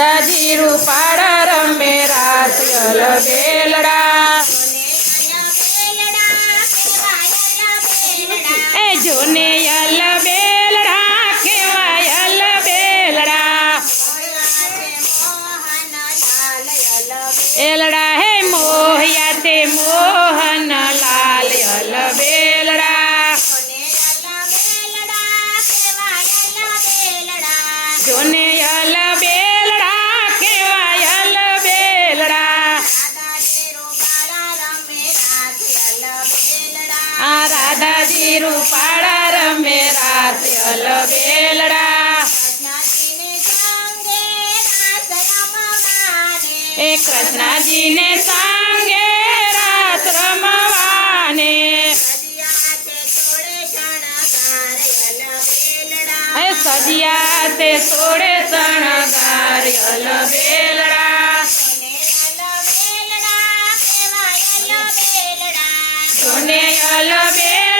રાધાજી રૂપાળા રમે યલ બેલડા. એ જોને રૂપાળા રમે રાસ યલ બેલડા એ કૃષ્ણજીને સાંગે રાત રમવાને. એ સજિયા તે સોડે શણગાર અલબેલડા સોને જોને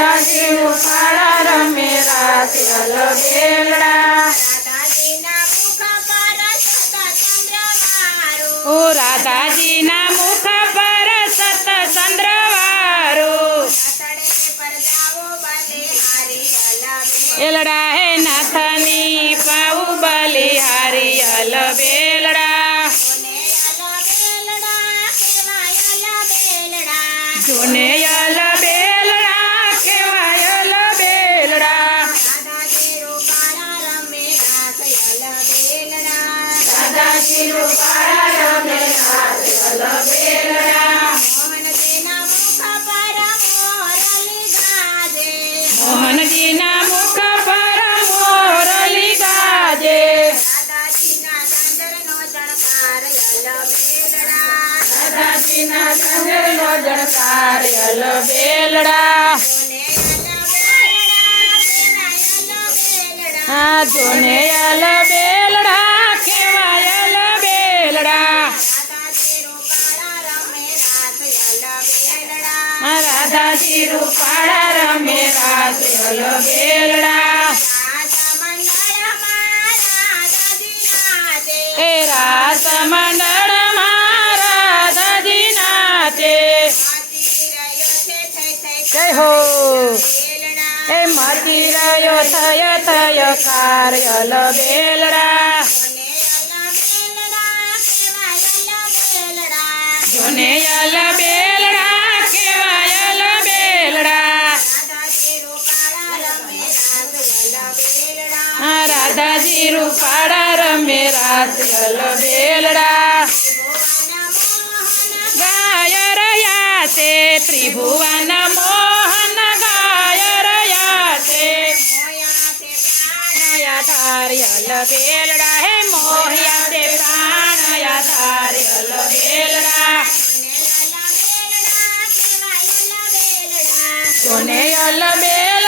રાધાજી રમે બેલડા ઓ રાધાજીના મુખ પર સત ચંદ્રવારો. એલડા હે નાથની પાઉ બલિહારી અલ બેલડા જોને યલ મોહનજીના મુખ પર મોરલી ગાજે રાધાજીના ચંદ્રનો જણકાર યલ બેલડા જોને બેલડા આ રાધાજી રૂપાળા રમે રાસ યલ બેલડા એ રાસ મંડળ રાધાજી નાચે જય હો એ મતી રહ્યો થય થય કાર યલ બેલડા જોને યલ બેલડા રૂપાળા રમે યલ બેલડા ગાય રહ્યા તે ત્રિભુવન મોહન ગાય રહ્યા તે નયા ધાર્યલ બેલડા હે મોહ્યા તે પ્રાણયા ધાર્યલ બેલડા જોને યલ બેલડા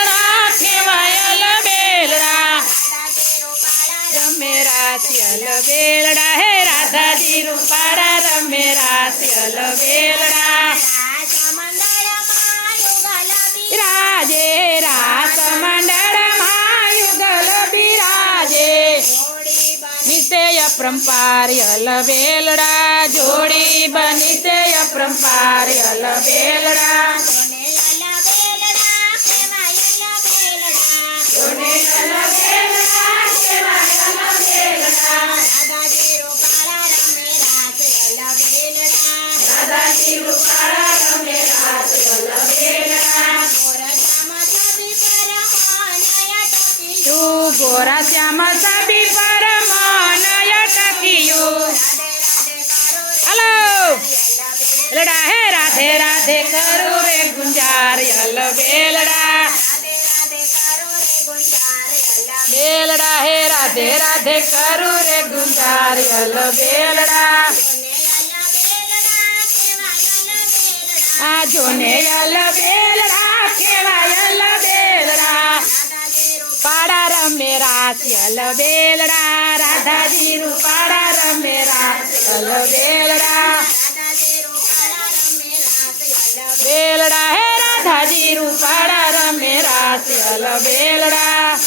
રમે રાસિયલ બેલડા હે રાધાજી રૂપારા રમે રાસિયલ બેલડા રાજે રાસ મંડળ માયુગલ બિરાજે. નિશ્ચય પરંપાર્યલ બેલડા જોડી બનિશ્ચય પરંપાર્યલ બેલડા नाम सभी परमानय तकियो हेलो। लड़ा है, राधे राधे करो रे गुंजार, हेलो बेलड़ा बेलड़ा है, राधे राधे करो रे गुंजार, हेलो बेलड़ा आ जोने बेलड़ा રમે રાસ યલ બેલડા રાધાજી બેલડા રૂપાળા રમે રાસ યલ બેલડા હે રાધાજી રૂપાળા રમે રાસ બેલડા